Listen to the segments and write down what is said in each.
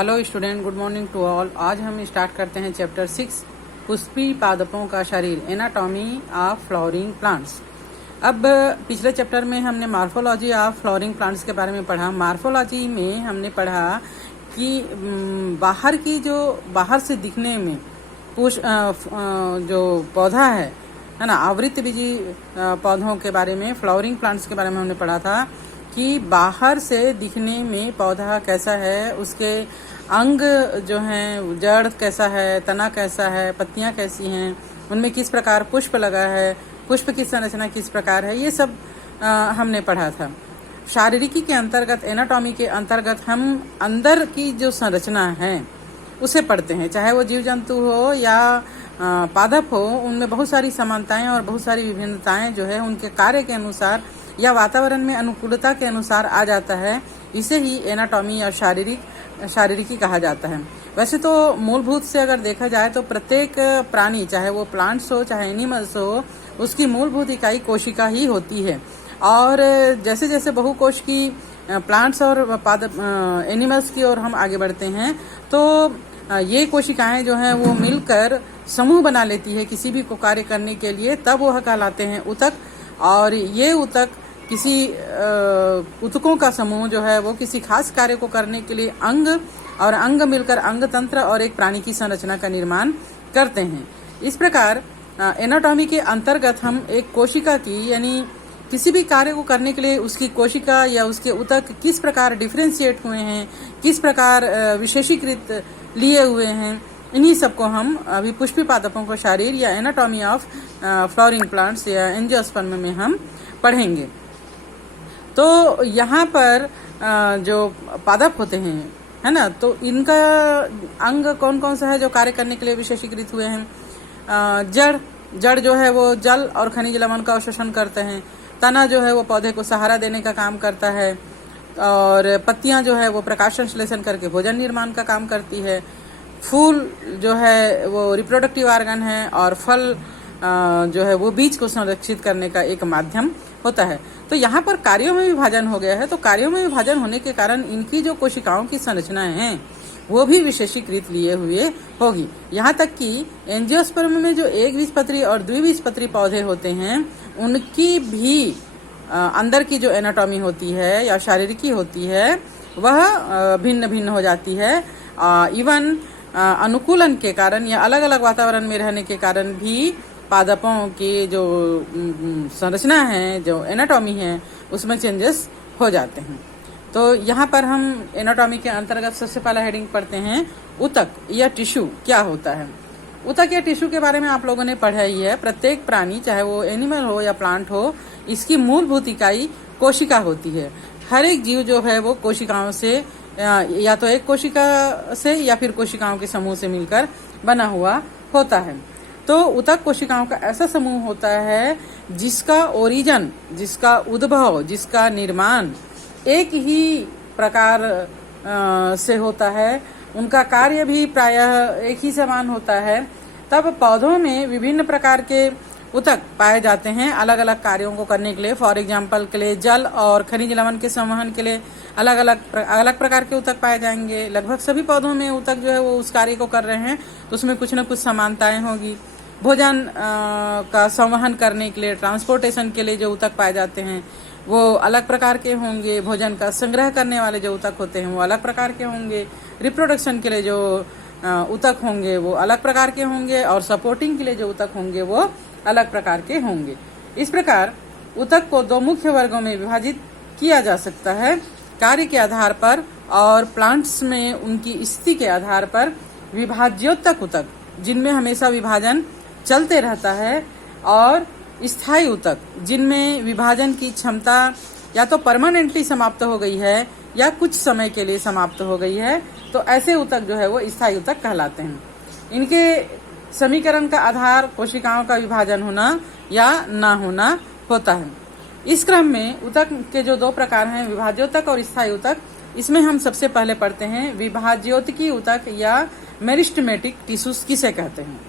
Hello student, good morning to all. आज हम start करते हैं चैप्टर 6 पुष्पी पादपों का शरीर, एनाटॉमी ऑफ फ्लावरिंग प्लांट्स। अब पिछले चैप्टर में हमने मॉर्फोलॉजी ऑफ फ्लावरिंग प्लांट्स के बारे में पढ़ा। मॉर्फोलॉजी में हमने पढ़ा कि बाहर से दिखने में जो पौधा है ना, आवृतबीजी पौधों के बारे में, फ्लावरिंग प्लांट्स के बारे में हमने पढ़ा था कि बाहर से दिखने में पौधा कैसा है, उसके अंग जो हैं, जड़ कैसा है, तना कैसा है, पत्तियां कैसी हैं, उनमें किस प्रकार पुष्प लगा है, पुष्प की संरचना किस प्रकार है, ये सब हमने पढ़ा था। शारीरिकी के अंतर्गत, एनाटॉमी के अंतर्गत हम अंदर की जो संरचना है उसे पढ़ते हैं। चाहे वो जीव जंतु हो या पादप हो, उनमें बहुत सारी समानताएं और बहुत सारी विभिन्नताएं जो है उनके कार्य के अनुसार या वातावरण में अनुकूलता के अनुसार आ जाता है। इसे ही एनाटॉमी या शारीरिकी कहा जाता है। वैसे तो मूलभूत से अगर देखा जाए तो प्रत्येक प्राणी, चाहे वो प्लांट्स हो चाहे एनिमल्स हो, उसकी मूलभूत इकाई कोशिका ही होती है। और जैसे जैसे बहुकोश की प्लांट्स और एनिमल्स की ओर हम आगे बढ़ते हैं तो ये कोशिकाएं जो हैं वो मिलकर समूह बना लेती है किसी भी को कार्य करने के लिए, तब वह कहलाते हैं ऊतक। और ये ऊतक किसी ऊतकों का समूह जो है वो किसी खास कार्य को करने के लिए अंग मिलकर अंग तंत्र और एक प्राणी की संरचना का निर्माण करते हैं। इस प्रकार एनाटॉमी के अंतर्गत हम एक कोशिका की, यानी किसी भी कार्य को करने के लिए उसकी कोशिका या उसके ऊतक किस प्रकार डिफरेंशिएट हुए हैं, किस प्रकार विशेषीकृत लिए हुए हैं, इन्हीं सबको हम अभी पुष्पी पादपों को शरीर या एनाटॉमी ऑफ फ्लावरिंग प्लांट्स या एंजियोस्पर्म में हम पढ़ेंगे। तो यहाँ पर जो पादप होते हैं, है ना, तो इनका अंग कौन कौन सा है जो कार्य करने के लिए विशेषीकृत हुए हैं। जड़ जो है वो जल और खनिज लवण का अवशोषण करते हैं। तना जो है वो पौधे को सहारा देने का काम करता है। और पत्तियां जो है वो प्रकाश संश्लेषण करके भोजन निर्माण का काम करती है। फूल जो है वो रिप्रोडक्टिव ऑर्गन है। और फल जो है वो बीज को संरक्षित करने का एक माध्यम होता है। तो यहाँ पर कार्यों में विभाजन हो गया है। तो कार्यों में विभाजन होने के कारण इनकी जो कोशिकाओं की संरचनाएं हैं वो भी विशेषीकृत लिए हुए होगी। यहाँ तक कि एंजियोस्पर्म में जो एकबीजपत्री और द्विबीजपत्री पौधे होते हैं, उनकी भी अंदर की जो एनाटॉमी होती है या शारीरिकी होती है वह भिन्न भिन्न हो जाती है। इवन अनुकूलन के कारण या अलग अलग वातावरण में रहने के कारण भी पादपों की जो संरचना है, जो एनाटॉमी है, उसमें चेंजेस हो जाते हैं। तो यहाँ पर हम एनाटॉमी के अंतर्गत सबसे पहला हेडिंग पढ़ते हैं, ऊतक या टिश्यू क्या होता है। ऊतक या टिश्यू के बारे में आप लोगों ने पढ़ा ही है। प्रत्येक प्राणी, चाहे वो एनिमल हो या प्लांट हो, इसकी मूलभूत इकाई कोशिका होती है। हर एक जीव जो है वो कोशिकाओं से, या तो एक कोशिका से या फिर कोशिकाओं के समूह से मिलकर बना हुआ होता है। तो ऊतक कोशिकाओं का ऐसा समूह होता है जिसका ओरिजिन, जिसका उद्भव, जिसका निर्माण एक ही प्रकार से होता है। उनका कार्य भी प्रायः एक ही समान होता है। तब पौधों में विभिन्न प्रकार के ऊतक पाए जाते हैं अलग अलग कार्यों को करने के लिए। फॉर एग्जाम्पल के लिए जल और खनिज लवण के संवहन के लिए अलग अलग प्रकार के ऊतक पाए जाएंगे। लगभग सभी पौधों में ऊतक जो है वो उस कार्य को कर रहे हैं, तो उसमें कुछ न कुछ समानताएं होगी। भोजन का संवहन करने के लिए, ट्रांसपोर्टेशन के लिए जो ऊतक पाए जाते हैं वो अलग प्रकार के होंगे। भोजन का संग्रह करने वाले जो ऊतक होते हैं वो अलग प्रकार के होंगे। रिप्रोडक्शन के लिए जो ऊतक होंगे वो अलग प्रकार के होंगे। और सपोर्टिंग के लिए जो ऊतक होंगे वो अलग प्रकार के होंगे। इस प्रकार ऊतक को दो मुख्य वर्गों में विभाजित किया जा सकता है, कार्य के आधार पर और प्लांट्स में उनकी स्थिति के आधार पर। विभाज्योतक ऊतक, जिनमें हमेशा विभाजन चलते रहता है, और स्थायी ऊतक, जिनमें विभाजन की क्षमता या तो परमानेंटली समाप्त हो गई है या कुछ समय के लिए समाप्त हो गई है। तो ऐसे ऊतक जो है वो स्थायी ऊतक कहलाते हैं। इनके समीकरण का आधार कोशिकाओं का विभाजन होना या ना होना होता है। इस क्रम में ऊतक के जो दो प्रकार हैं, विभाज्योतक और स्थायी ऊतक, इसमें हम सबसे पहले पढ़ते हैं विभाज्योतकी ऊतक या मेरिस्टेमेटिक टिश्यूज किसे कहते हैं।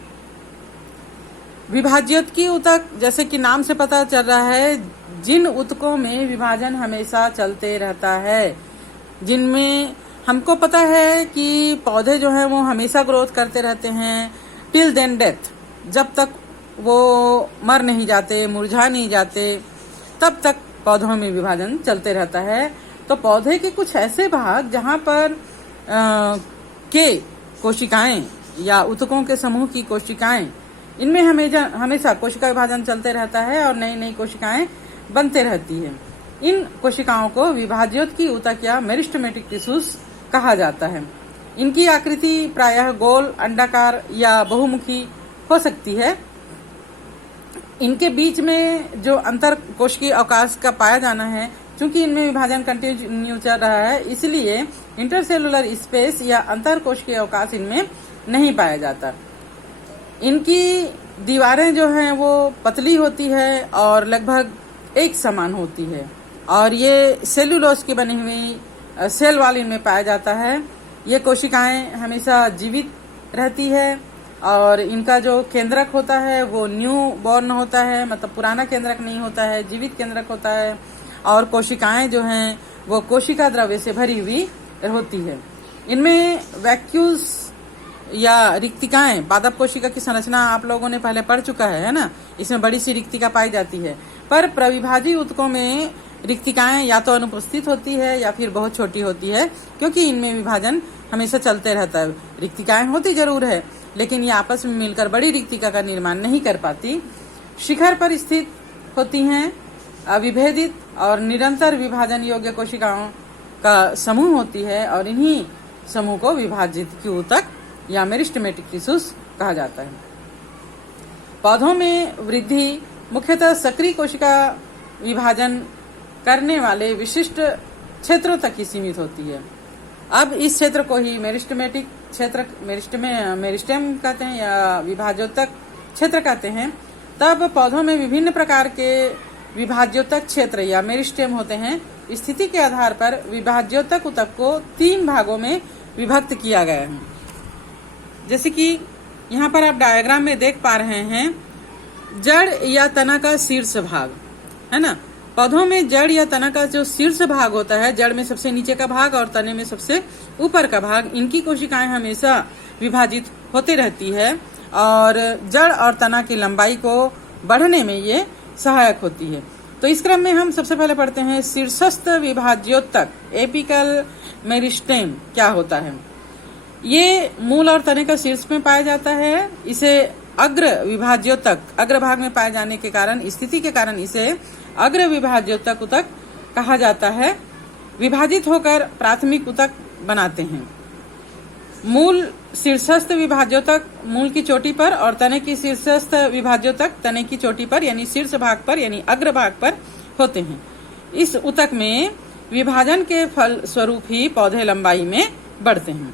विभाज्योतकी ऊतक, जैसे कि नाम से पता चल रहा है, जिन ऊतकों में विभाजन हमेशा चलते रहता है, जिनमें हमको पता है कि पौधे जो है वो हमेशा ग्रोथ करते रहते हैं टिल देन डेथ, जब तक वो मर नहीं जाते, मुरझा नहीं जाते, तब तक पौधों में विभाजन चलते रहता है। तो पौधे के कुछ ऐसे भाग जहाँ पर के कोशिकाएं या ऊतकों के समूह की कोशिकाएं, इनमें हमेशा कोशिका विभाजन चलते रहता है और नई नई कोशिकाएं बनते रहती है। इन कोशिकाओं को विभाज्योत ऊतक या मेरिस्टेमेटिक टिश्यूज कहा जाता है। इनकी आकृति प्रायः गोल, अंडाकार या बहुमुखी हो सकती है। इनके बीच में जो अंतर कोशिकीय अवकाश का पाया जाना है, चूंकि इनमें विभाजन कंटिन्यू चल रहा है, इसलिए इंटरसेलुलर स्पेस या अंतर कोशिकीय अवकाश इनमें नहीं पाया जाता। इनकी दीवारें जो हैं वो पतली होती है और लगभग एक समान होती है और ये सेलुलोज की बनी हुई सेल वॉल इनमें पाया जाता है। ये कोशिकाएं हमेशा जीवित रहती है और इनका जो केंद्रक होता है वो न्यू बॉर्न होता है, मतलब पुराना केंद्रक नहीं होता है, जीवित केंद्रक होता है। और कोशिकाएं जो हैं वो कोशिका द्रव्य से भरी हुई होती है। इनमें वैक्यूल्स या रिक्तिकाएं, पादप कोशिका की संरचना आप लोगों ने पहले पढ़ चुका है ना, इसमें बड़ी सी रिक्तिका पाई जाती है। पर प्रविभाजी ऊतकों में रिक्तिकाएं या तो अनुपस्थित होती है या फिर बहुत छोटी होती है, क्योंकि इनमें विभाजन हमेशा चलते रहता है। रिक्तिकाएं होती जरूर है, लेकिन ये आपस में मिलकर बड़ी रिक्तिका का निर्माण नहीं कर पाती। शिखर पर स्थित होती हैं, अविभेदित और निरंतर विभाजन योग्य कोशिकाओं का समूह होती है और इन्हीं समूह को विभाजित ऊतक या मेरिस्टेमेटिक टिश्यूज कहा जाता है। पौधों में वृद्धि मुख्यतः सक्रिय कोशिका विभाजन करने वाले विशिष्ट क्षेत्रों तक ही सीमित होती है। अब इस क्षेत्र को ही मेरिस्टेमेटिक क्षेत्र, मेरिस्टेम कहते हैं या विभाज्योतक क्षेत्र कहते हैं। तब पौधों में विभिन्न प्रकार के विभाज्योतक क्षेत्र या मेरिस्टेम होते हैं। स्थिति के आधार पर विभाज्योतक ऊतक को 3 भागों में विभक्त किया गया है। जैसे कि यहाँ पर आप डायग्राम में देख पा रहे हैं, जड़ या तना का शीर्ष भाग है ना। पौधों में जड़ या तना का जो शीर्ष भाग होता है, जड़ में सबसे नीचे का भाग और तने में सबसे ऊपर का भाग, इनकी कोशिकाएं हमेशा विभाजित होती रहती है और जड़ और तना की लंबाई को बढ़ने में ये सहायक होती है। तो इस क्रम में हम सबसे पहले पढ़ते हैं शीर्षस्थ विभाज्योतक, एपिकल मेरिस्टेम क्या होता है। ये मूल और तने का शीर्ष में पाया जाता है। इसे अग्र विभाज्योतक, अग्र भाग में पाए जाने के कारण, स्थिति के कारण इसे अग्र विभाज्योतक ऊतक कहा जाता है। विभाजित होकर प्राथमिक ऊतक बनाते हैं। मूल शीर्षस्थ विभाज्योतक मूल की चोटी पर और तने की शीर्षस्थ विभाज्योतक तने की चोटी पर यानी शीर्ष भाग पर यानी अग्र भाग पर होते हैं। इस ऊतक में विभाजन के फल स्वरूप ही पौधे लंबाई में बढ़ते हैं।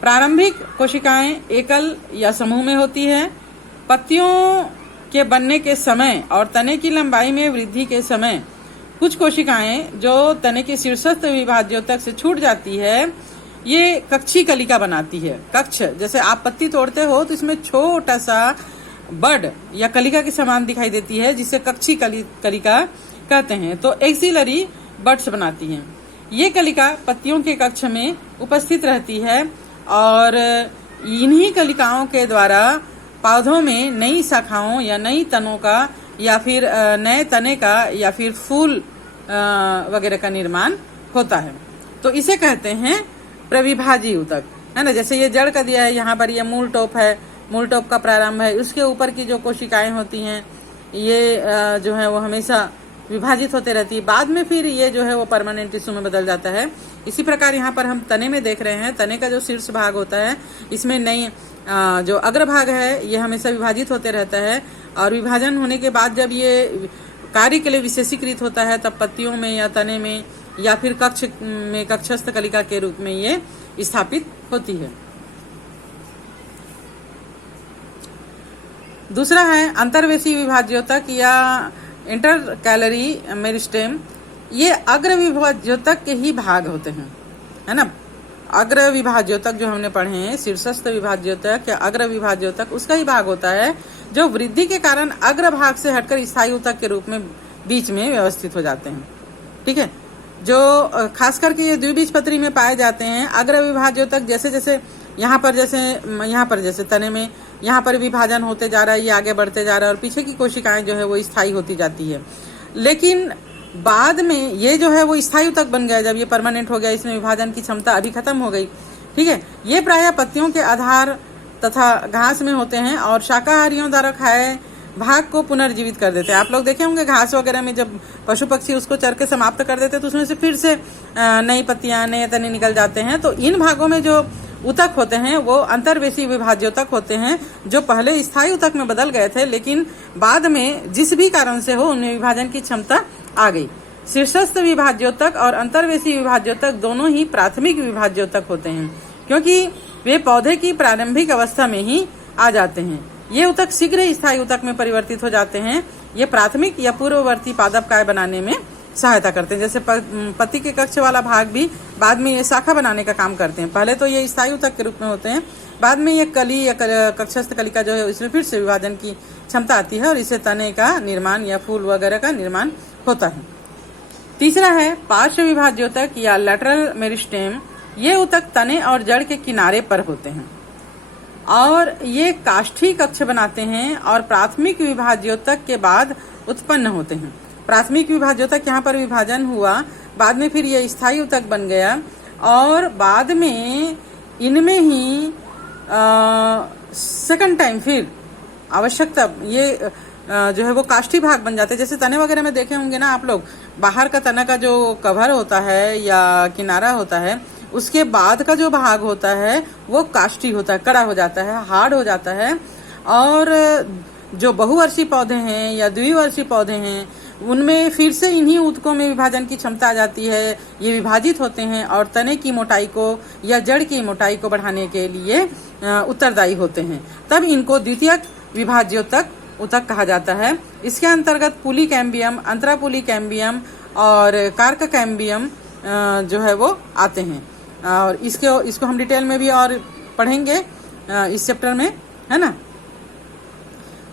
प्रारंभिक कोशिकाएं एकल या समूह में होती है। पत्तियों के बनने के समय और तने की लंबाई में वृद्धि के समय कुछ कोशिकाएं जो तने के शीर्षस्थ विभाज्योतक से छूट जाती है, ये कक्षी कलिका बनाती है। कक्ष, जैसे आप पत्ती तोड़ते हो तो इसमें छोटा सा बड या कलिका के समान दिखाई देती है, जिसे कक्षी कलिका कहते हैं। तो एक्सिलरी बड्स बनाती हैं। ये कलिका पत्तियों के कक्ष में उपस्थित रहती है और इन्हीं कलिकाओं के द्वारा पौधों में नई शाखाओं या नई तनों का या फिर नए तने का या फिर फूल वगैरह का निर्माण होता है। तो इसे कहते हैं प्रविभाजी ऊतक, है ना। जैसे ये जड़ का दिया है, यहाँ पर ये मूल टोप है, मूल टोप का प्रारंभ है। उसके ऊपर की जो कोशिकाएं होती हैं ये जो है वो हमेशा विभाजित होते रहती है। बाद में फिर ये जो है वो परमानेंट टिश्यू में बदल जाता है। इसी प्रकार यहाँ पर हम तने में देख रहे हैं, तने का जो शीर्ष भाग होता है, इसमें नई जो अग्र भाग है ये हमेशा विभाजित होते रहता है और विभाजन होने के बाद जब ये कार्य के लिए विशेषीकृत होता है, तब पत्तियों में या तने में या फिर कक्ष में कक्षस्थ कलिका के रूप में ये स्थापित होती है। दूसरा है अंतर्वेशी विभाज्योतक या इंटरकैलरी मेरिस्टेम। ये अग्र विभाज्योतक के ही भाग होते हैं, है ना। अग्र विभाज्योतक जो हमने पढ़े हैं, शीर्षस्थ विभाज्योतक या अग्र विभाज्योतक, उसका ही भाग होता है जो वृद्धि के कारण अग्र भाग से हटकर स्थायी ऊतक के रूप में बीच में व्यवस्थित हो जाते हैं। ठीक है। जो खास करके ये द्विबीजपत्री में पाए जाते हैं। अग्र विभाज्योतक जैसे जैसे यहाँ पर जैसे तने में यहाँ पर विभाजन होते जा रहा है, ये आगे बढ़ते जा रहा है और पीछे की कोशिकाएं जो है वो स्थायी होती जाती है। लेकिन बाद में ये जो है वो स्थायी तक बन गया, जब ये परमानेंट हो गया, इसमें विभाजन की क्षमता अभी खत्म हो गई। ठीक है, ये प्रायः पत्तियों के आधार तथा घास में होते हैं और शाकाहारियों द्वारा खाए भाग को पुनर्जीवित कर देते हैं। आप लोग देखे होंगे घास वगैरह में जब पशु पक्षी उसको चर के समाप्त कर देते हैं तो उसमें से फिर से नई पत्तियां, नए तने निकल जाते हैं। तो इन भागों में जो उतक होते हैं वो अंतर्वेशी विभाज्योतक होते हैं, जो पहले स्थायी उतक में बदल गए थे, लेकिन बाद में जिस भी कारण से हो उनमें विभाजन की क्षमता आ गई। शीर्षस्थ विभाज्योतक और अंतर्वेशी विभाज्योतक दोनों ही प्राथमिक विभाज्योतक होते हैं, क्योंकि वे पौधे की प्रारंभिक अवस्था में ही आ जाते हैं। ये उतक शीघ्र ही स्थायी उतक में परिवर्तित हो जाते हैं। ये प्राथमिक या पूर्ववर्ती पादपकाय बनाने में सहायता करते हैं। जैसे पत्ती के कक्ष वाला भाग भी बाद में ये शाखा बनाने का काम करते हैं। पहले तो ये स्थायी उतक के रूप में होते हैं, बाद में ये कली या कक्षस्थ कलिका जो है इसमें फिर से विभाजन की क्षमता आती है और इससे तने का निर्माण या फूल वगैरह का निर्माण होता है। तीसरा है पार्श्व विभाज्योतक या लैटरल मेरिस्टेम। ये उतक तने और जड़ के किनारे पर होते हैं और ये काष्ठी कक्ष बनाते हैं और प्राथमिक विभाज्योतक के बाद उत्पन्न होते हैं। प्राथमिक विभाज्योतक यहाँ पर विभाजन हुआ, बाद में फिर ये स्थायी उतक बन गया और बाद में इनमें ही सेकंड टाइम फिर आवश्यकता ये जो है वो काष्ठी भाग बन जाते हैं। जैसे तने वगैरह में देखे होंगे ना आप लोग, बाहर का तना का जो कवर होता है या किनारा होता है, उसके बाद का जो भाग होता है वो काष्ठी होता है, कड़ा हो जाता है, हार्ड हो जाता है। और जो बहुवर्षीय पौधे हैं या द्विवर्षीय पौधे हैं उनमें फिर से इन्हीं ऊतकों में विभाजन की क्षमता आ जाती है। ये विभाजित होते हैं और तने की मोटाई को या जड़ की मोटाई को बढ़ाने के लिए उत्तरदायी होते हैं। तब इनको द्वितीयक विभाज्योतक उतक कहा जाता है। इसके अंतर्गत पुली कैम्बियम, अंतरापुली कैम्बियम और कार्क कैम्बियम जो है वो आते हैं और इसको हम डिटेल में भी और पढ़ेंगे इस चैप्टर में, है ना।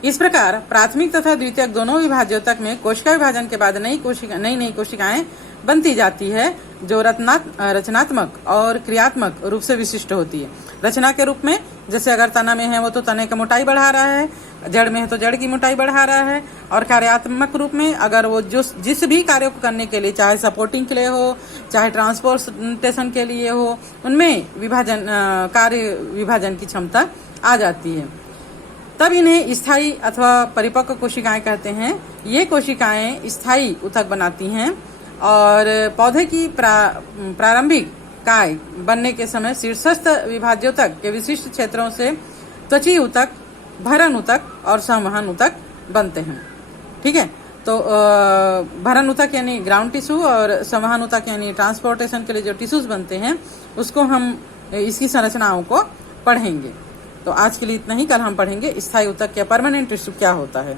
इस प्रकार प्राथमिक तथा द्वितीयक दोनों विभाज्योतक में कोशिका विभाजन के बाद नई नई कोशिकाएं बनती जाती है, जो रचनात्मक और क्रियात्मक रूप से विशिष्ट होती है। रचना के रूप में जैसे अगर तना में है वो तो तने की मोटाई बढ़ा रहा है, जड़ में है तो जड़ की मोटाई बढ़ा रहा है, और कार्यात्मक रूप में अगर वो जिस भी कार्य को करने के लिए, चाहे सपोर्टिंग के लिए हो, चाहे ट्रांसपोर्टेशन के लिए हो, उनमें कार्य विभाजन की क्षमता आ जाती है। तब इन्हें स्थायी अथवा परिपक्व कोशिकाएं कहते हैं। ये कोशिकाएं स्थायी उतक बनाती हैं और पौधे की प्रारंभिक काय बनने के समय शीर्षस्थ विभाज्योतक के विशिष्ट क्षेत्रों से त्वची उतक, भरण उतक और संवहन उतक बनते हैं। ठीक है, तो भरण उतक यानी ग्राउंड टिश्यू और संवहन उतक यानी ट्रांसपोर्टेशन के लिए जो टिश्यूज बनते हैं उसको हम इसकी संरचनाओं को पढ़ेंगे। तो आज के लिए इतना ही। कल हम पढ़ेंगे स्थायी उतक या परमानेंट टिश्यू क्या होता है।